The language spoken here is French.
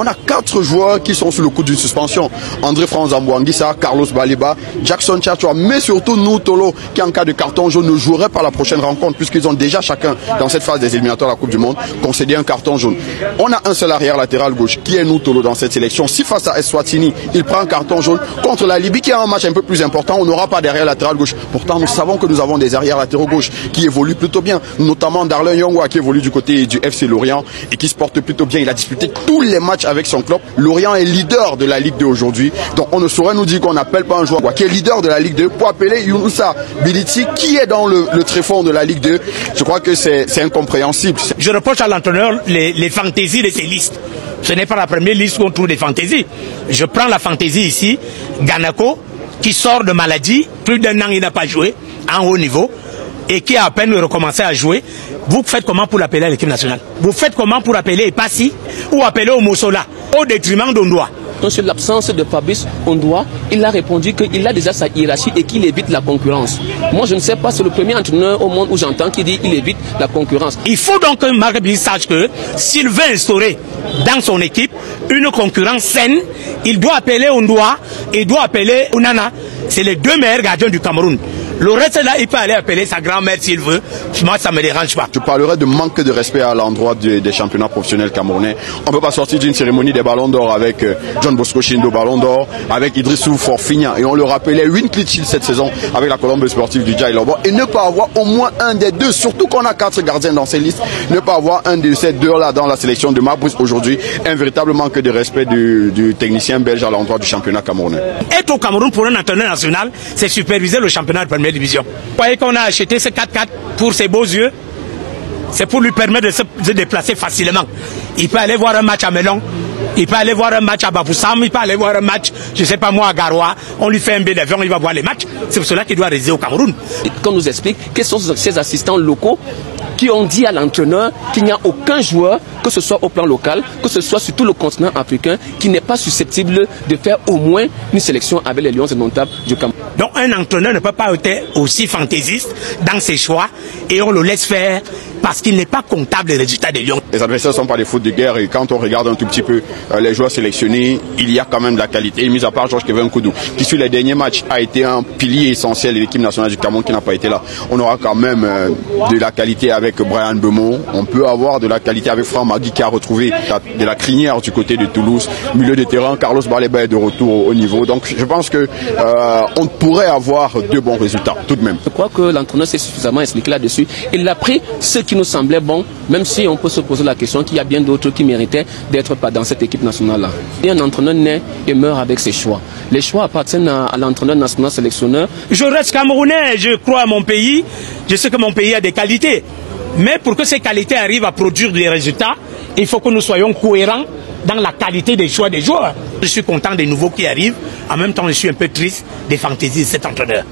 On a 4 joueurs qui sont sous le coup d'une suspension. André Franz Ambouanguissa, Carlos Baliba, Jackson Tchatchoua, mais surtout Noutolo, qui en cas de carton jaune ne jouerait pas la prochaine rencontre, puisqu'ils ont déjà chacun, dans cette phase des éliminatoires de la Coupe du Monde, concédé un carton jaune. On a un seul arrière latéral gauche, qui est Noutolo dans cette sélection. Si face à Eswatini, il prend un carton jaune contre la Libye, qui a un match un peu plus important, on n'aura pas d'arrière latéral gauche. Pourtant, nous savons que nous avons des arrières latéraux gauche qui évoluent plutôt bien, notamment Darlin Yongwa, qui évolue du côté du FC Lorient et qui se porte plutôt bien. Il a disputé tous les matchs avec son club. Lorient est leader de la Ligue 2 aujourd'hui. Donc on ne saurait nous dire qu'on n'appelle pas un joueur qui est leader de la Ligue 2 pour appeler Younoussa Biliti qui est dans le tréfonds de la Ligue 2. Je crois que c'est incompréhensible. Je reproche à l'entraîneur les fantaisies de ces listes. Ce n'est pas la première liste où on trouve des fantaisies. Je prends la fantaisie ici, Ganako, qui sort de maladie, plus d'un an il n'a pas joué, en haut niveau, et qui a à peine recommencé à jouer. Vous faites comment pour l'appeler à l'équipe nationale? Vous faites comment pour appeler Epassi ou appeler Omosola au détriment d'Ondoa? Donc sur l'absence de Fabrice Ondoa, il a répondu qu'il a déjà sa hiérarchie et qu'il évite la concurrence. Moi je ne sais pas, c'est le premier entraîneur au monde où j'entends qui dit qu'il évite la concurrence. Il faut donc que Marc Bill sache que s'il veut instaurer dans son équipe une concurrence saine, il doit appeler Ondoa et il doit appeler Onana. C'est les 2 meilleurs gardiens du Cameroun. Le reste là, il peut aller appeler sa grand-mère s'il veut. Moi, ça ne me dérange pas. Je parlerai de manque de respect à l'endroit des championnats professionnels camerounais. On ne peut pas sortir d'une cérémonie des Ballons d'Or avec John Bosco Chindo Ballon d'Or, avec Idrissou Forfigna. Et on le rappelait, Win Klitschil cette saison avec la Colombe sportive du Djaï Lobo. Et ne pas avoir au moins un des 2, surtout qu'on a 4 gardiens dans ces listes, ne pas avoir un de ces 2-là dans la sélection de Marc Brice aujourd'hui, un véritable manque de respect du technicien belge à l'endroit du championnat camerounais. Être au Cameroun pour un entraîneur national, c'est superviser le championnat de première division. Vous voyez qu'on a acheté ce 4-4 pour ses beaux yeux, c'est pour lui permettre de se déplacer facilement. Il peut aller voir un match à Melon, il peut aller voir un match à Bafoussam, il peut aller voir un match, je ne sais pas moi, à Garoua. On lui fait un billet d'avion, il va voir les matchs. C'est pour cela qu'il doit résider au Cameroun. Qu'on nous explique quels sont ces assistants locaux qui ont dit à l'entraîneur qu'il n'y a aucun joueur, que ce soit au plan local, que ce soit sur tout le continent africain, qui n'est pas susceptible de faire au moins une sélection avec les Lions indomptables du Cameroun. Donc un entraîneur ne peut pas être aussi fantaisiste dans ses choix et on le laisse faire parce qu'il n'est pas comptable des résultats des Lions. Les adversaires ne sont pas des fautes de guerre et quand on regarde un tout petit peu les joueurs sélectionnés, il y a quand même de la qualité. Et mis à part Georges-Kevin Koudou, qui sur les derniers matchs a été un pilier essentiel de l'équipe nationale du Cameroun qui n'a pas été là. On aura quand même de la qualité avec Brian Beaumont. On peut avoir de la qualité avec Franck Magui qui a retrouvé de la crinière du côté de Toulouse. Milieu de terrain, Carlos Baleba est de retour au niveau. Donc je pense que on pourrait avoir de bons résultats tout de même. Je crois que l'entraîneur s'est suffisamment expliqué là-dessus. Il a pris ce qui nous semblait bon, même si on peut se poser la question qu'il y a bien d'autres qui méritaient d'être pas dans cette équipe nationale-là. Et un entraîneur naît et meurt avec ses choix. Les choix appartiennent à l'entraîneur national sélectionneur. Je reste camerounais, je crois à mon pays, je sais que mon pays a des qualités. Mais pour que ces qualités arrivent à produire des résultats, il faut que nous soyons cohérents dans la qualité des choix des joueurs. Je suis content des nouveaux qui arrivent, en même temps je suis un peu triste des fantaisies de cet entraîneur.